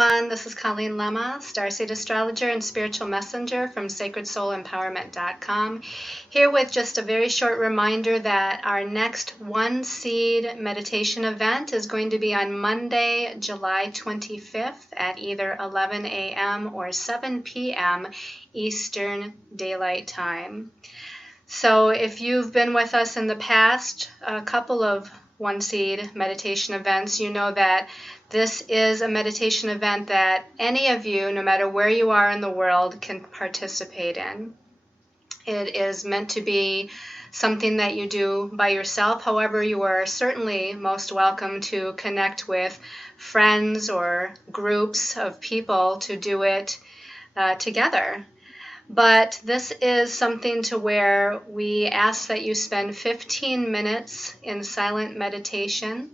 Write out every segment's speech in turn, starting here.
everyone, this is Colleen Lemma, starseed astrologer and spiritual messenger from sacredsoulempowerment.com, here with just a very short reminder that our next One Seed meditation event is going to be on Monday, July 25th at either 11 a.m. or 7 p.m. Eastern Daylight Time. So if you've been with us in the past, a couple of One Seed meditation events, you know that this is a meditation event that any of you, no matter where you are in the world, can participate in. It is meant to be something that you do by yourself. However, you are certainly most welcome to connect with friends or groups of people to do it together. But this is something to where we ask that you spend 15 minutes in silent meditation.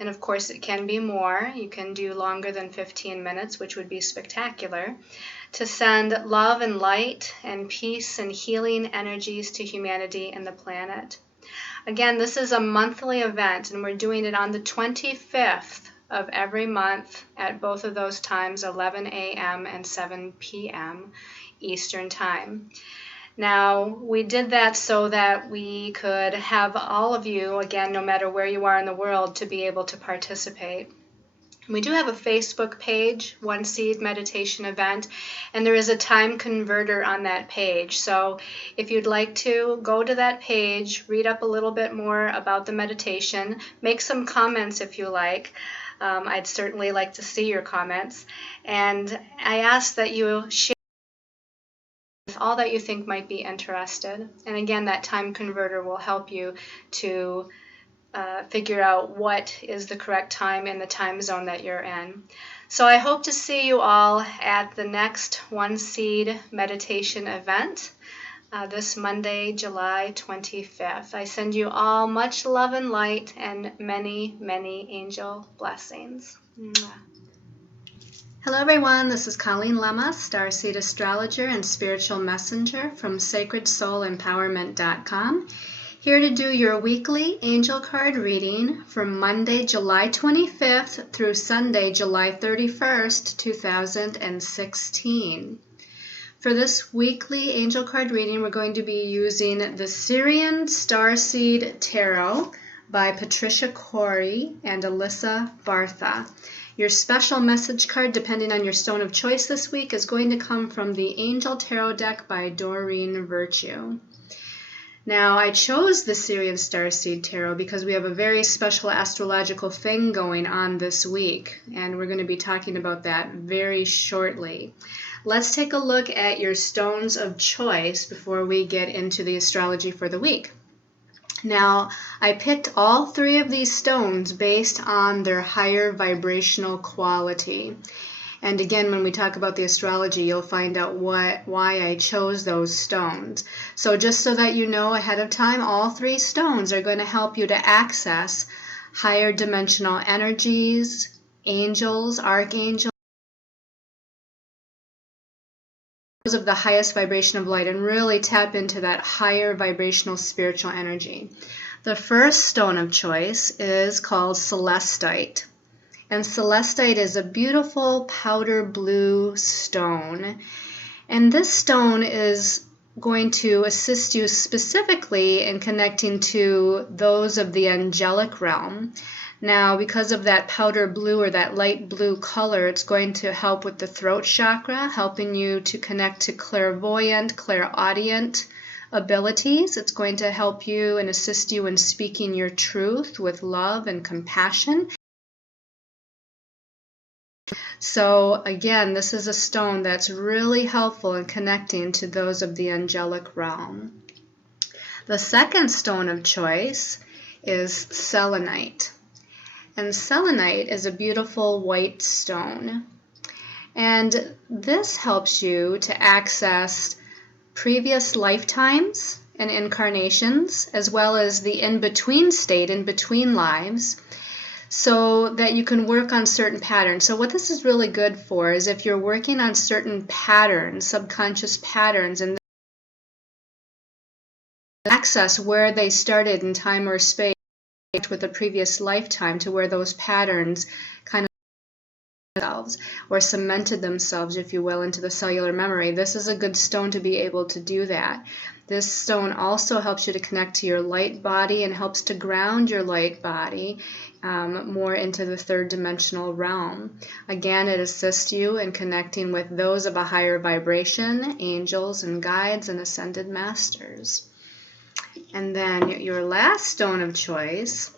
And of course, it can be more. You can do longer than 15 minutes, which would be spectacular, to send love and light and peace and healing energies to humanity and the planet. Again, this is a monthly event, and we're doing it on the 25th of every month at both of those times, 11 a.m. and 7 p.m. Eastern Time. Now, we did that so that we could have all of you, again, no matter where you are in the world, to be able to participate. We do have a Facebook page, One Seed Meditation Event, and there is a time converter on that page. So if you'd like to go to that page, read up a little bit more about the meditation, make some comments if you like. I'd certainly like to see your comments. And I ask that you share all that you think might be interested. And again, that time converter will help you to figure out what is the correct time in the time zone that you're in. So I hope to see you all at the next One Seed meditation event this Monday, July 25th. I send you all much love and light and many, many angel blessings. Mwah. Hello everyone, this is Colleen Lemma, starseed astrologer and spiritual messenger from sacredsoulempowerment.com, here to do your weekly angel card reading from Monday, July 25th through Sunday, July 31st, 2016. For this weekly angel card reading, we're going to be using the Syrian Starseed Tarot by Patricia Corey and Alyssa Bartha. Your special message card, depending on your stone of choice this week, is going to come from the Angel Tarot deck by Doreen Virtue. Now, I chose the Syrian Starseed Tarot because we have a very special astrological thing going on this week, and we're going to be talking about that very shortly. Let's take a look at your stones of choice before we get into the astrology for the week. Now, I picked all three of these stones based on their higher vibrational quality. And again, when we talk about the astrology, you'll find out why I chose those stones. So just so that you know ahead of time, all three stones are going to help you to access higher dimensional energies, angels, archangels, of the highest vibration of light, and really tap into that higher vibrational spiritual energy. The first stone of choice is called celestite, and celestite is a beautiful powder blue stone, and this stone is going to assist you specifically in connecting to those of the angelic realm. Now, because of that powder blue or that light blue color, it's going to help with the throat chakra, helping you to connect to clairvoyant, clairaudient abilities. It's going to help you and assist you in speaking your truth with love and compassion. So again, this is a stone that's really helpful in connecting to those of the angelic realm. The second stone of choice is selenite. And selenite is a beautiful white stone. And this helps you to access previous lifetimes and incarnations, as well as the in-between state, in between lives, so that you can work on certain patterns. So what this is really good for is if you're working on certain patterns, subconscious patterns, and access where they started in time or space with a previous lifetime, to where those patterns kind themselves or cemented themselves, if you will, into the cellular memory. This is a good stone to be able to do that. This stone also helps you to connect to your light body and helps to ground your light body more into the third dimensional realm. Again, it assists you in connecting with those of a higher vibration, angels and guides and ascended masters. And then your last stone of choice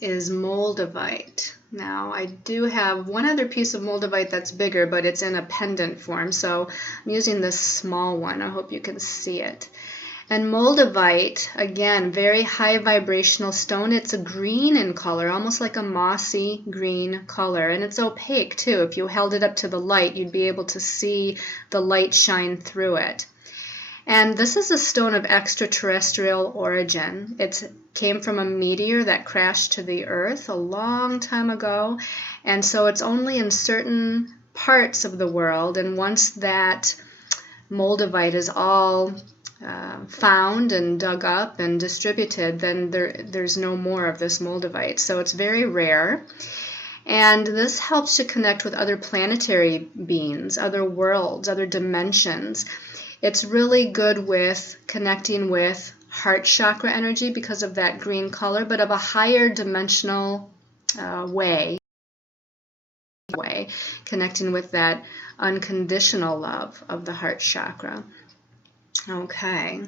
is moldavite. Now, I do have one other piece of moldavite that's bigger, but it's in a pendant form, so I'm using this small one. I hope you can see it. And moldavite, again, very high vibrational stone. It's a green in color, almost like a mossy green color, and it's opaque too. If you held it up to the light, you'd be able to see the light shine through it. And this is a stone of extraterrestrial origin. It came from a meteor that crashed to the earth a long time ago, and so it's only in certain parts of the world, and once that moldavite is all found and dug up and distributed, then there's no more of this moldavite. So it's very rare. And this helps to connect with other planetary beings, other worlds, other dimensions. It's really good with connecting with heart chakra energy because of that green color, but of a higher dimensional way, connecting with that unconditional love of the heart chakra. Okay,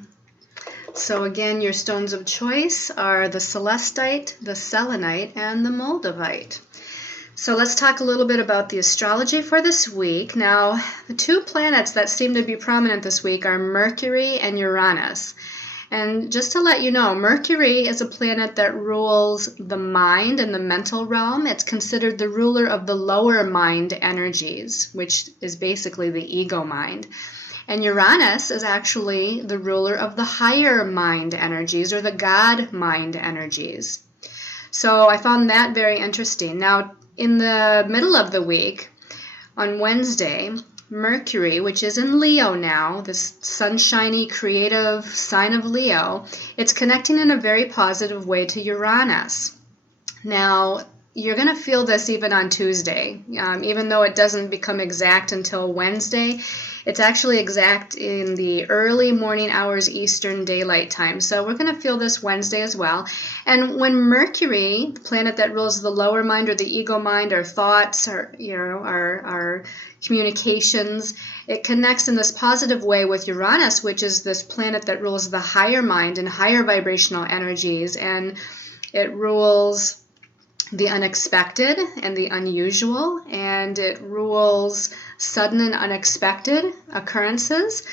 so again, your stones of choice are the celestite, the selenite, and the moldavite. So let's talk a little bit about the astrology for this week. Now, the two planets that seem to be prominent this week are Mercury and Uranus. And just to let you know, Mercury is a planet that rules the mind and the mental realm. It's considered the ruler of the lower mind energies, which is basically the ego mind. And Uranus is actually the ruler of the higher mind energies, or the God mind energies. So I found that very interesting. Now, in the middle of the week, on Wednesday, Mercury, which is in Leo now, this sunshiny, creative sign of Leo, it's connecting in a very positive way to Uranus. Now, you're going to feel this even on Tuesday, even though it doesn't become exact until Wednesday. It's actually exact in the early morning hours Eastern Daylight Time. So we're going to feel this Wednesday as well. And when Mercury, the planet that rules the lower mind or the ego mind, our thoughts, our communications, it connects in this positive way with Uranus, which is this planet that rules the higher mind and higher vibrational energies. And it rules the unexpected and the unusual, and it rules sudden and unexpected occurrences.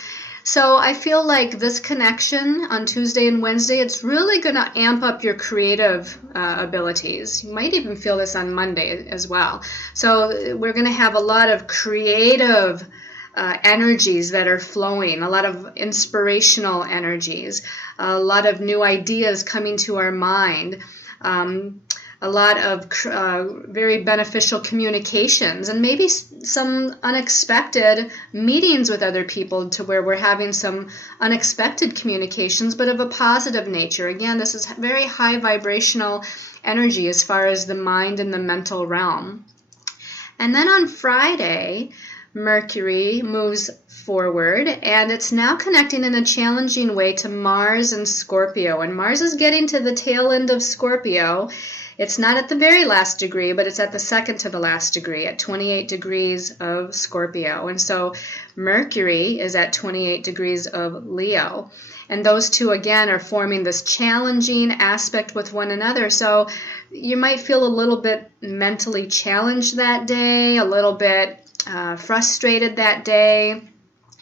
So I feel like this connection on Tuesday and Wednesday, it's really going to amp up your creative abilities. You might even feel this on Monday as well. So we're going to have a lot of creative energies that are flowing, a lot of inspirational energies, a lot of new ideas coming to our mind. A lot of very beneficial communications, and maybe some unexpected meetings with other people to where we're having some unexpected communications, but of a positive nature. Again, this is very high vibrational energy as far as the mind and the mental realm. And then on Friday, Mercury moves forward, and it's now connecting in a challenging way to Mars and Scorpio. And Mars is getting to the tail end of Scorpio. It's not at the very last degree, but it's at the second to the last degree, at 28 degrees of Scorpio. And so Mercury is at 28 degrees of Leo. And those two, again, are forming this challenging aspect with one another. So you might feel a little bit mentally challenged that day, a little bit frustrated that day.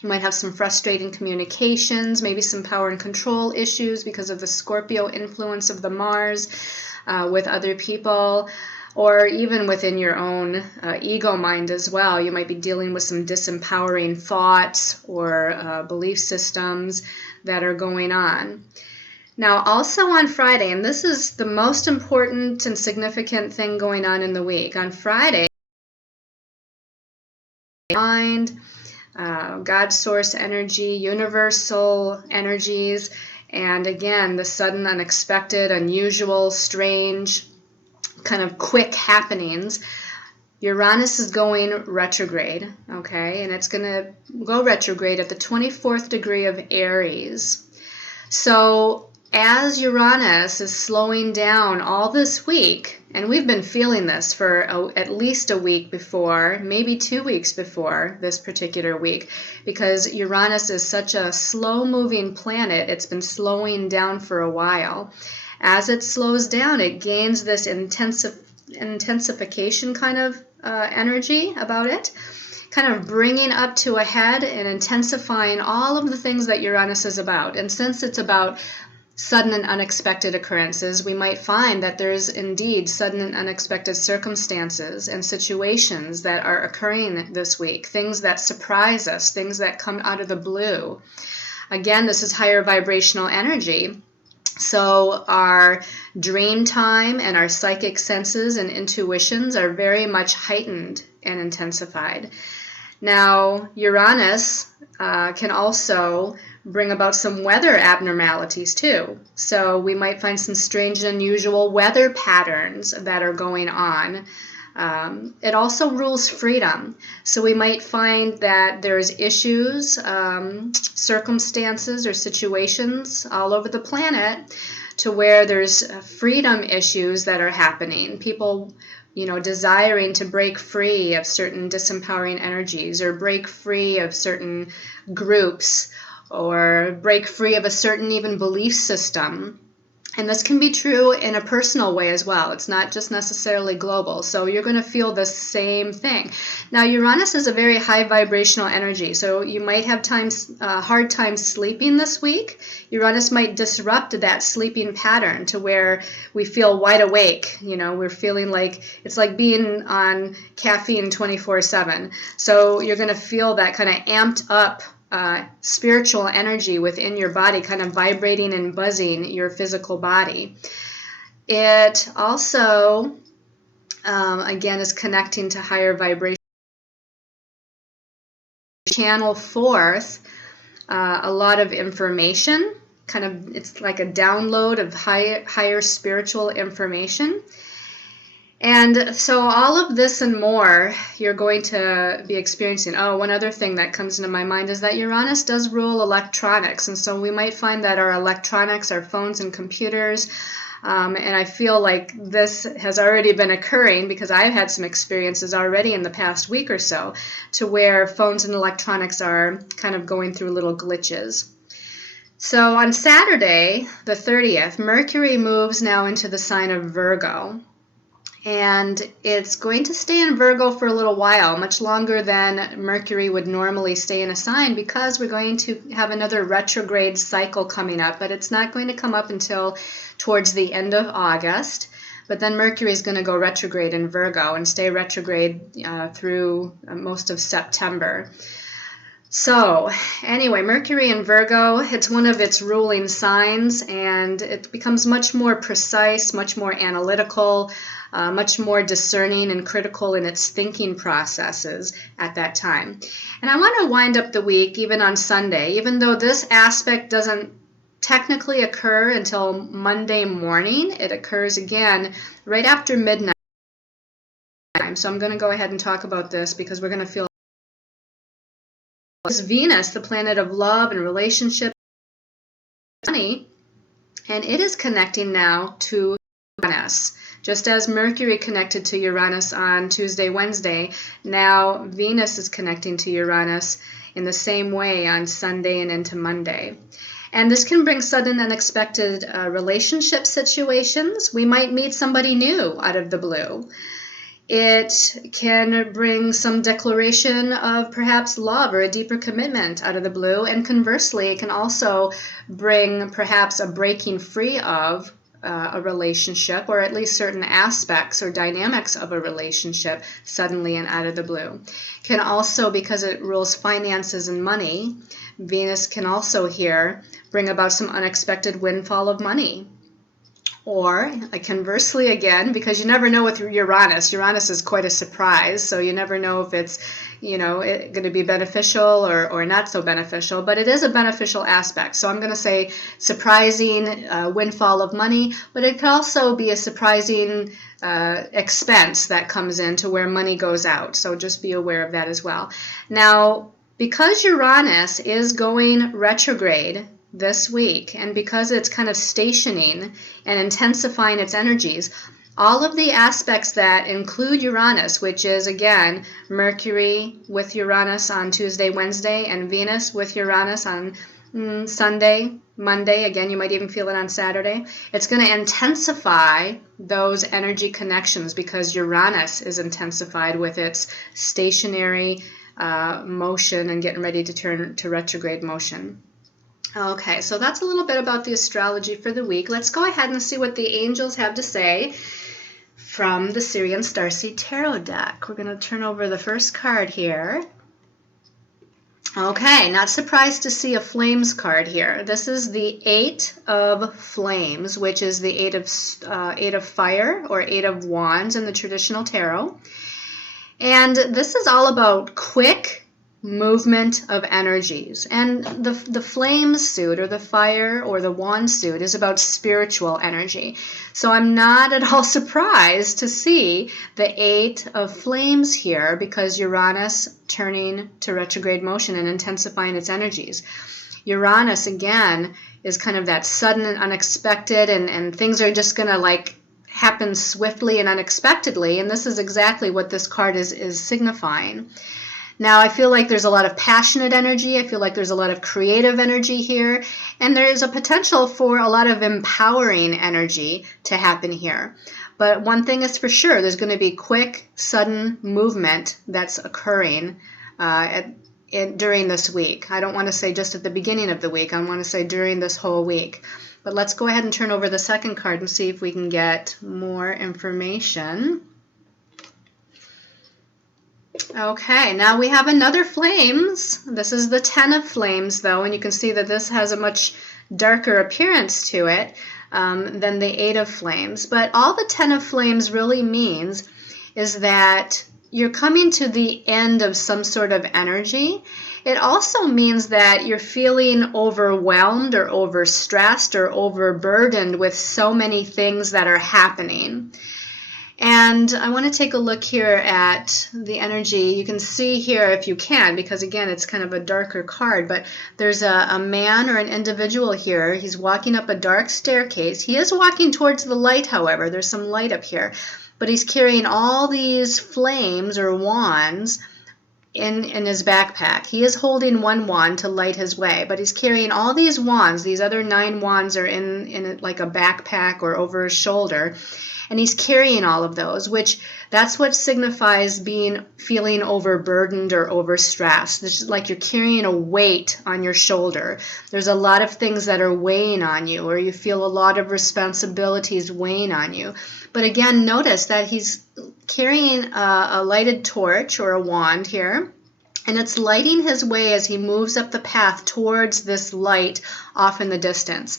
You might have some frustrating communications, maybe some power and control issues because of the Scorpio influence of the Mars. With other people, or even within your own ego mind as well. You might be dealing with some disempowering thoughts or belief systems that are going on. Now, also on Friday, and this is the most important and significant thing going on in the week, on Friday, mind, God source energy, universal energies, and again, the sudden, unexpected, unusual, strange, kind of quick happenings Uranus is going retrograde, okay, and it's going to go retrograde at the 24th degree of Aries. So as Uranus is slowing down all this week, and we've been feeling this for at least a week before, maybe 2 weeks before this particular week, because Uranus is such a slow-moving planet, it's been slowing down for a while. As it slows down, it gains this intensification kind of energy about it, kind of bringing up to a head and intensifying all of the things that Uranus is about. And since it's about sudden and unexpected occurrences, we might find that there's indeed sudden and unexpected circumstances and situations that are occurring this week, things that surprise us, things that come out of the blue. Again, this is higher vibrational energy. So our dream time and our psychic senses and intuitions are very much heightened and intensified. Now, Uranus can also bring about some weather abnormalities too. So we might find some strange and unusual weather patterns that are going on. It also rules freedom. So we might find that there's issues, circumstances, or situations all over the planet to where there's freedom issues that are happening. People, desiring to break free of certain disempowering energies, or break free of certain groups, or break free of a certain even belief system. And this can be true in a personal way as well. It's not just necessarily global. So you're going to feel the same thing. Now, Uranus is a very high vibrational energy. So you might have hard time sleeping this week. Uranus might disrupt that sleeping pattern to where we feel wide awake. We're feeling like it's like being on caffeine 24/7. So you're going to feel that kind of amped up spiritual energy within your body, kind of vibrating and buzzing your physical body. It also, again, is connecting to higher vibration. Channel forth a lot of information, it's like a download of higher spiritual information. And so all of this and more you're going to be experiencing. Oh, one other thing that comes into my mind is that Uranus does rule electronics. And so we might find that our electronics, our phones and computers, and I feel like this has already been occurring because I've had some experiences already in the past week or so to where phones and electronics are kind of going through little glitches. So on Saturday, the 30th, Mercury moves now into the sign of Virgo. And it's going to stay in Virgo for a little while, much longer than Mercury would normally stay in a sign, because we're going to have another retrograde cycle coming up, but it's not going to come up until towards the end of August. But then Mercury is going to go retrograde in Virgo and stay retrograde through most of September. So anyway, Mercury in Virgo, it's one of its ruling signs, and it becomes much more precise, much more analytical, much more discerning and critical in its thinking processes at that time. And I want to wind up the week even on Sunday, even though this aspect doesn't technically occur until Monday morning. It occurs again right after midnight. So I'm going to go ahead and talk about this because we're going to feel this Venus, the planet of love and relationship, money, and it is connecting now to Uranus. Just as Mercury connected to Uranus on Tuesday, Wednesday, now Venus is connecting to Uranus in the same way on Sunday and into Monday. And this can bring sudden unexpected relationship situations. We might meet somebody new out of the blue. It can bring some declaration of perhaps love or a deeper commitment out of the blue. And conversely, it can also bring perhaps a breaking free of a relationship, or at least certain aspects or dynamics of a relationship suddenly and out of the blue. Can also, because it rules finances and money, Venus can also here bring about some unexpected windfall of money. Or conversely again, because you never know with Uranus. Uranus is quite a surprise, so you never know if it's, going to be beneficial or not so beneficial, but it is a beneficial aspect. So I'm going to say surprising windfall of money, but it could also be a surprising expense that comes in to where money goes out. So just be aware of that as well. Now, because Uranus is going retrograde this week, and because it's kind of stationing and intensifying its energies, all of the aspects that include Uranus, which is again Mercury with Uranus on Tuesday, Wednesday, and Venus with Uranus on Sunday, Monday, again you might even feel it on Saturday, it's going to intensify those energy connections because Uranus is intensified with its stationary motion and getting ready to turn to retrograde motion. Okay, so that's a little bit about the astrology for the week. Let's go ahead and see what the angels have to say from the Syrian Starseed Tarot deck. We're going to turn over the first card here. Okay, not surprised to see a flames card here. This is the Eight of Flames, which is the eight of fire or Eight of Wands in the traditional tarot. And this is all about quick movement of energies. And the flame suit or the fire or the wand suit is about spiritual energy. So I'm not at all surprised to see the Eight of Flames here because Uranus turning to retrograde motion and intensifying its energies. Uranus, again, is kind of that sudden and unexpected, and things are just going to happen swiftly and unexpectedly, and this is exactly what this card is signifying. Now, I feel like there's a lot of passionate energy. I feel like there's a lot of creative energy here. And there is a potential for a lot of empowering energy to happen here. But one thing is for sure, there's going to be quick, sudden movement that's occurring during this week. I don't want to say just at the beginning of the week. I want to say during this whole week. But let's go ahead and turn over the second card and see if we can get more information. Okay, now we have another flames. This is the Ten of Flames, though, and you can see that this has a much darker appearance to it than the Eight of Flames. But all the Ten of Flames really means is that you're coming to the end of some sort of energy. It also means that you're feeling overwhelmed or overstressed or overburdened with so many things that are happening. And I want to take a look here at the energy. You can see here if you can, because again, it's kind of a darker card, but there's a man or an individual here. He's walking up a dark staircase. He is walking towards the light, however. There's some light up here, but he's carrying all these flames or wands in his backpack. He is holding one wand to light his way, but he's carrying all these wands. These other 9 wands are in like a backpack or over his shoulder. And he's carrying all of those, which that's what signifies feeling overburdened or overstressed. It's like you're carrying a weight on your shoulder. There's a lot of things that are weighing on you, or you feel a lot of responsibilities weighing on you. But again, notice that he's carrying a lighted torch or a wand here, and it's lighting his way as he moves up the path towards this light off in the distance.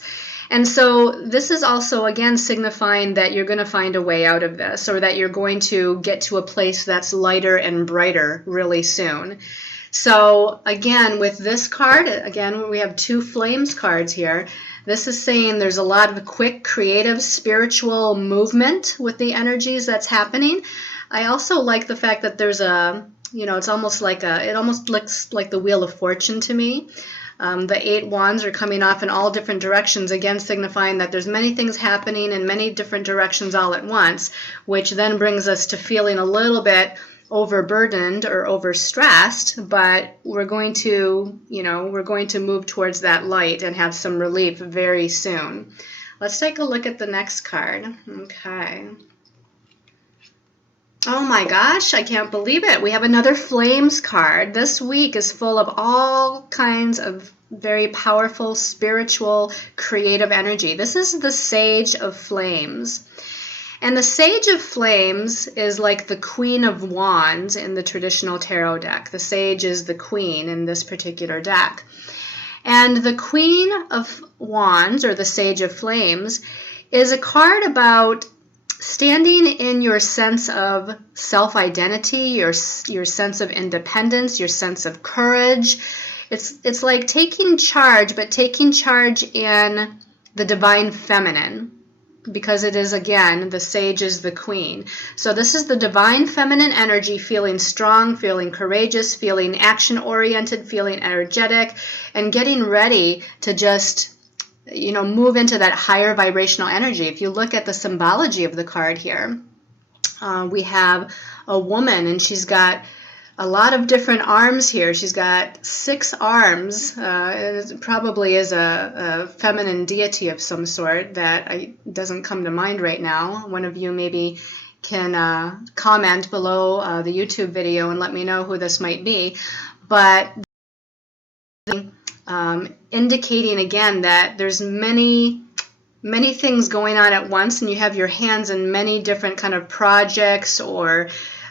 And so this is also, again, signifying that you're going to find a way out of this, or that you're going to get to a place that's lighter and brighter really soon. So again, with this card, again, we have 2 flames cards here. This is saying there's a lot of quick, creative, spiritual movement with the energies that's happening. I also like the fact that there's it's almost like it almost looks like the Wheel of Fortune to me. The 8 wands are coming off in all different directions, again signifying that there's many things happening in many different directions all at once, which then brings us to feeling a little bit overburdened or overstressed, but we're going to move towards that light and have some relief very soon. Let's take a look at the next card. Okay. Oh my gosh, I can't believe it. We have another flames card. This week is full of all kinds of very powerful, spiritual, creative energy. This is the Sage of Flames. And the Sage of Flames is like the Queen of Wands in the traditional tarot deck. The Sage is the Queen in this particular deck. And the Queen of Wands, or the Sage of Flames, is a card about standing in your sense of self-identity, your sense of independence, your sense of courage. It's like taking charge, but taking charge in the divine feminine, because it is, again, the sage is the queen. So this is the divine feminine energy, feeling strong, feeling courageous, feeling action-oriented, feeling energetic, and getting ready to just, you know, move into that higher vibrational energy. If you look at the symbology of the card here, we have a woman, and she's got a lot of different arms here. She's got 6 arms. It probably is a feminine deity of some sort that doesn't come to mind right now. One of you maybe can comment below the YouTube video and let me know who this might be. But indicating again that there's many things going on at once, and you have your hands in many different kind of projects, or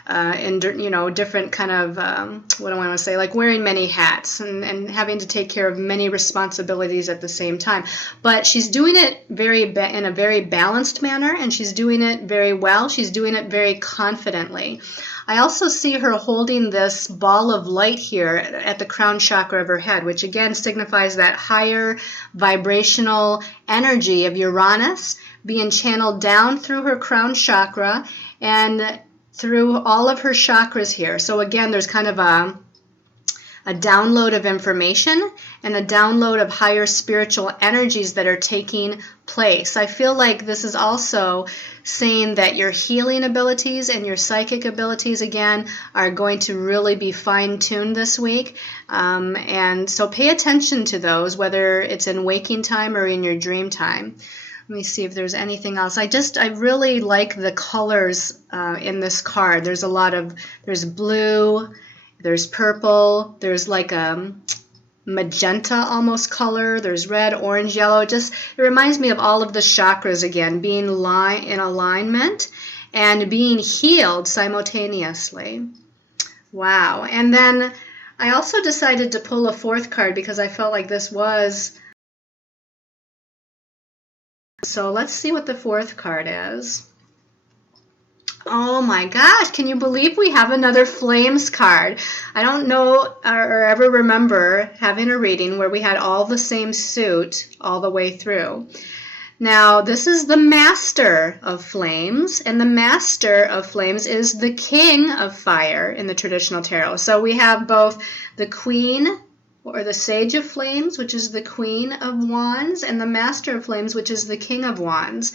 in, you know, different kind of what do I want to say, like wearing many hats and having to take care of many responsibilities at the same time. But she's doing it in a very balanced manner, and she's doing it very well. She's doing it very confidently. I also see her holding this ball of light here at the crown chakra of her head, which again signifies that higher vibrational energy of Uranus being channeled down through her crown chakra and through all of her chakras here. So again, there's kind of a download of information and a download of higher spiritual energies that are taking place. I feel like this is also saying that your healing abilities and your psychic abilities, again, are going to really be fine-tuned this week. And so pay attention to those, whether it's in waking time or in your dream time. Let me see if there's anything else. I really like the colors in this card. There's blue, there's purple, there's like a magenta almost color, there's red, orange, yellow. It reminds me of all of the chakras again, being in alignment and being healed simultaneously. Wow. And then I also decided to pull a 4th card because I felt like this was... So let's see what the 4th card is. Oh my gosh, can you believe we have another Flames card? I don't know or ever remember having a reading where we had all the same suit all the way through. Now, this is the Master of Flames, and the Master of Flames is the King of Fire in the traditional tarot. So we have both the Queen, or the Sage of Flames, which is the Queen of Wands, and the Master of Flames, which is the King of Wands.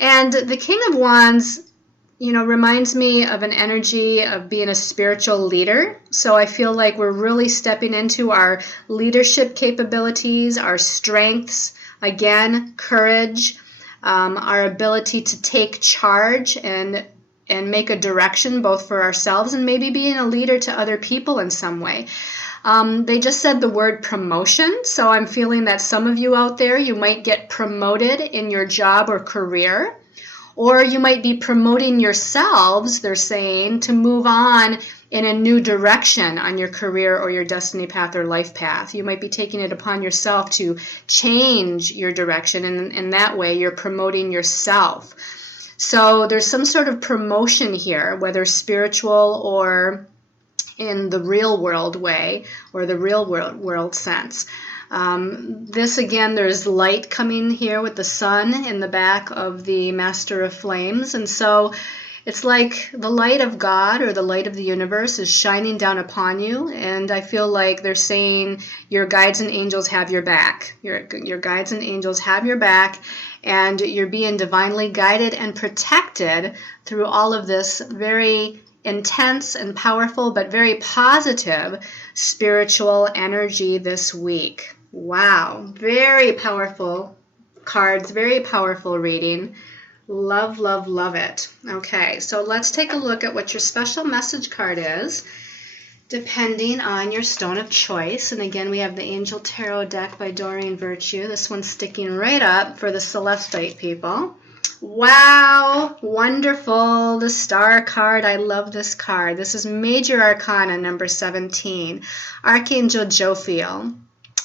And the King of Wands, you know, reminds me of an energy of being a spiritual leader. So I feel like we're really stepping into our leadership capabilities, our strengths, again, courage, our ability to take charge and make a direction both for ourselves and maybe being a leader to other people in some way. They just said the word promotion, so I'm feeling that some of you out there, you might get promoted in your job or career, or you might be promoting yourselves, they're saying, to move on in a new direction on your career or your destiny path or life path. You might be taking it upon yourself to change your direction, and in that way you're promoting yourself. So there's some sort of promotion here, whether spiritual or in the real world way or the real world sense. This again, there's light coming here with the sun in the back of the Master of Flames, and so it's like the light of God or the light of the universe is shining down upon you, and I feel like they're saying your guides and angels have your back. Your guides and angels have your back, and you're being divinely guided and protected through all of this very intense and powerful but very positive spiritual energy this week. Wow, very powerful cards, very powerful reading. Love, love, love it. Okay, so let's take a look at what your special message card is, depending on your stone of choice. And again, we have the Angel Tarot deck by Doreen Virtue. This one's sticking right up for the Celestite people. Wow, wonderful. The Star card, I love this card. This is Major Arcana number 17, Archangel Jophiel.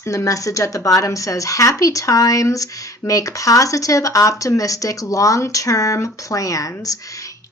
And the message at the bottom says, happy times, make positive, optimistic, long-term plans.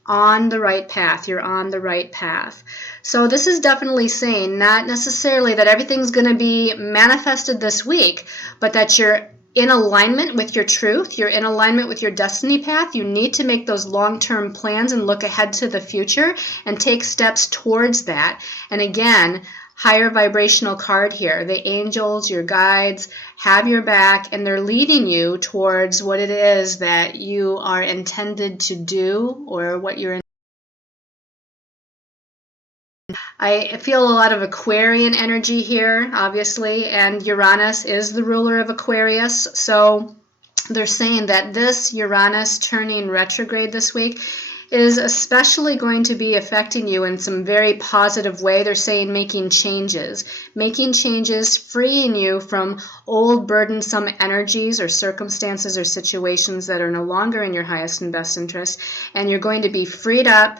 On the right path. You're on the right path. So this is definitely saying not necessarily that everything's going to be manifested this week, but that you're in alignment with your truth. You're in alignment with your destiny path. You need to make those long-term plans and look ahead to the future and take steps towards that. And again, higher vibrational card here. The angels, your guides, have your back, and they're leading you towards what it is that you are intended to do, or what you're. I feel a lot of Aquarian energy here, obviously, and Uranus is the ruler of Aquarius. So they're saying that this Uranus turning retrograde this week is especially going to be affecting you in some very positive way. They're saying making changes, freeing you from old burdensome energies or circumstances or situations that are no longer in your highest and best interest, and you're going to be freed up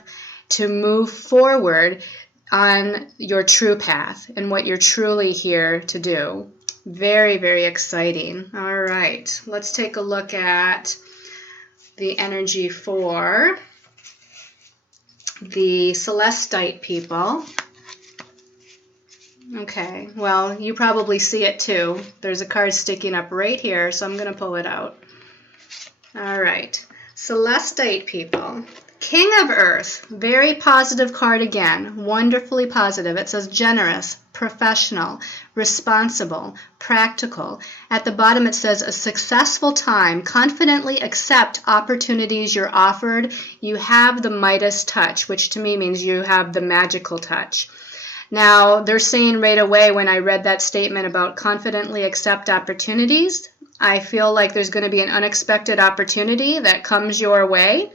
to move forward on your true path and what you're truly here to do. Very, very exciting. All right, let's take a look at the energy for the Celestite people. Okay, well, you probably see it too. There's a card sticking up right here, so I'm going to pull it out. All right, Celestite people. King of Earth, very positive card again, wonderfully positive. It says generous, professional, responsible, practical. At the bottom it says a successful time, confidently accept opportunities you're offered. You have the Midas touch, which to me means you have the magical touch. Now, they're saying right away when I read that statement about confidently accept opportunities, I feel like there's going to be an unexpected opportunity that comes your way.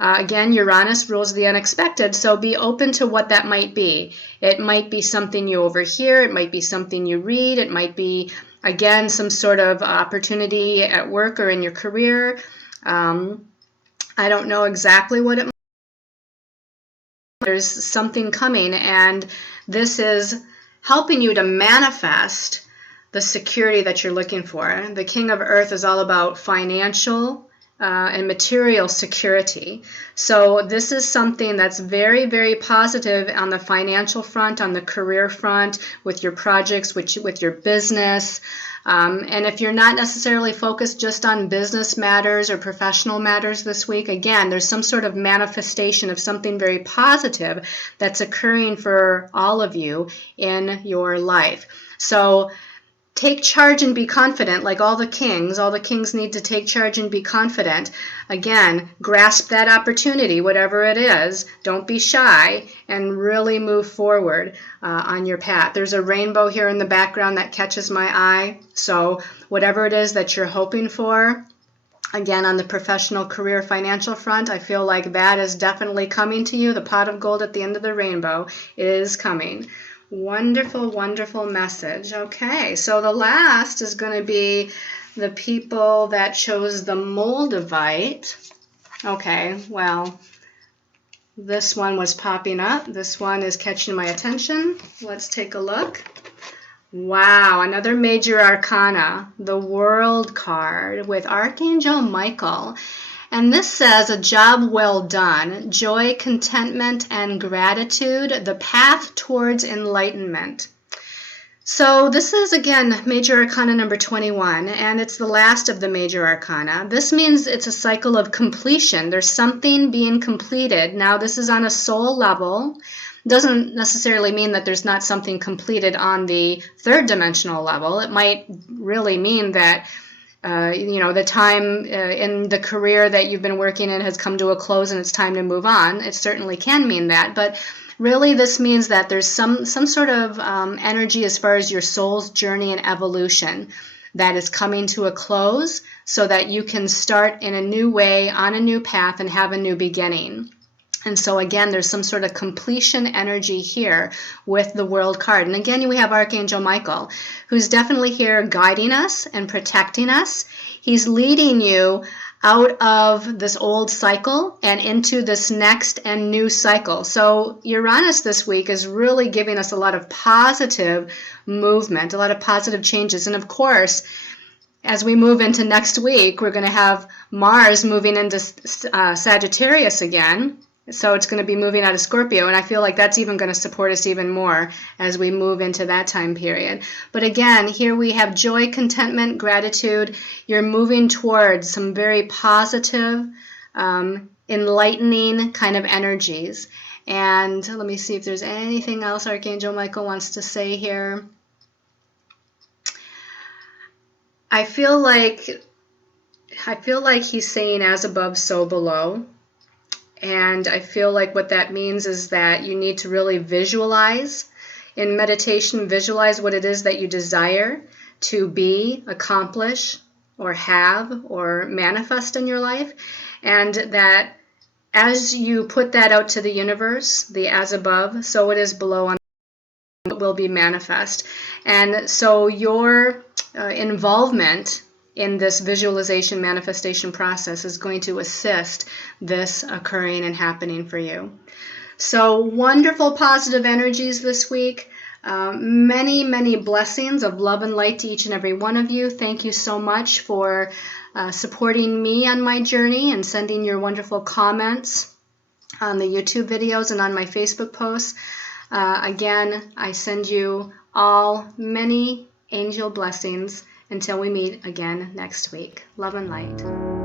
Again, Uranus rules the unexpected, so be open to what that might be. It might be something you overhear, it might be something you read, it might be, again, some sort of opportunity at work or in your career. I don't know exactly what it might be. There's something coming, and this is helping you to manifest the security that you're looking for. The King of Earth is all about financial and material security. So this is something that's very, very positive on the financial front, on the career front, with your projects, with your business. And if you're not necessarily focused just on business matters or professional matters this week, again, there's some sort of manifestation of something very positive that's occurring for all of you in your life. So take charge and be confident, like all the kings. All the kings need to take charge and be confident. Again, grasp that opportunity, whatever it is. Don't be shy and really move forward on your path. There's a rainbow here in the background that catches my eye. So whatever it is that you're hoping for, again, on the professional, career, financial front, I feel like that is definitely coming to you. The pot of gold at the end of the rainbow is coming. Wonderful, wonderful message. Okay, so the last is going to be the people that chose the Moldavite. Okay, well, this one was popping up. This one is catching my attention. Let's take a look. Wow, another major arcana, the World card with Archangel Michael. And this says, a job well done, joy, contentment, and gratitude, the path towards enlightenment. So this is, again, Major Arcana number 21, and it's the last of the Major Arcana. This means it's a cycle of completion. There's something being completed. Now, this is on a soul level. Doesn't necessarily mean that there's not something completed on the third dimensional level. It might really mean that the time in the career that you've been working in has come to a close and it's time to move on. It certainly can mean that, but really this means that there's some sort of energy as far as your soul's journey and evolution that is coming to a close so that you can start in a new way, on a new path, and have a new beginning. And so again, there's some sort of completion energy here with the World card. And again, we have Archangel Michael, who's definitely here guiding us and protecting us. He's leading you out of this old cycle and into this next and new cycle. So Uranus this week is really giving us a lot of positive movement, a lot of positive changes. And of course, as we move into next week, we're going to have Mars moving into Sagittarius again. So it's going to be moving out of Scorpio, and I feel like that's even going to support us even more as we move into that time period. But again, here we have joy, contentment, gratitude. You're moving towards some very positive, enlightening kind of energies. And let me see if there's anything else Archangel Michael wants to say here. I feel like he's saying as above, so below. And I feel like what that means is that you need to really visualize. In meditation, visualize what it is that you desire to be, accomplish, or have, or manifest in your life. And that as you put that out to the universe, the as above, so it is below, on it will be manifest. And so your involvement in this visualization manifestation process is going to assist this occurring and happening for you. So wonderful positive energies this week. Many, many blessings of love and light to each and every one of you. Thank you so much for supporting me on my journey and sending your wonderful comments on the YouTube videos and on my Facebook posts. Again, I send you all many angel blessings until we meet again next week. Love and light.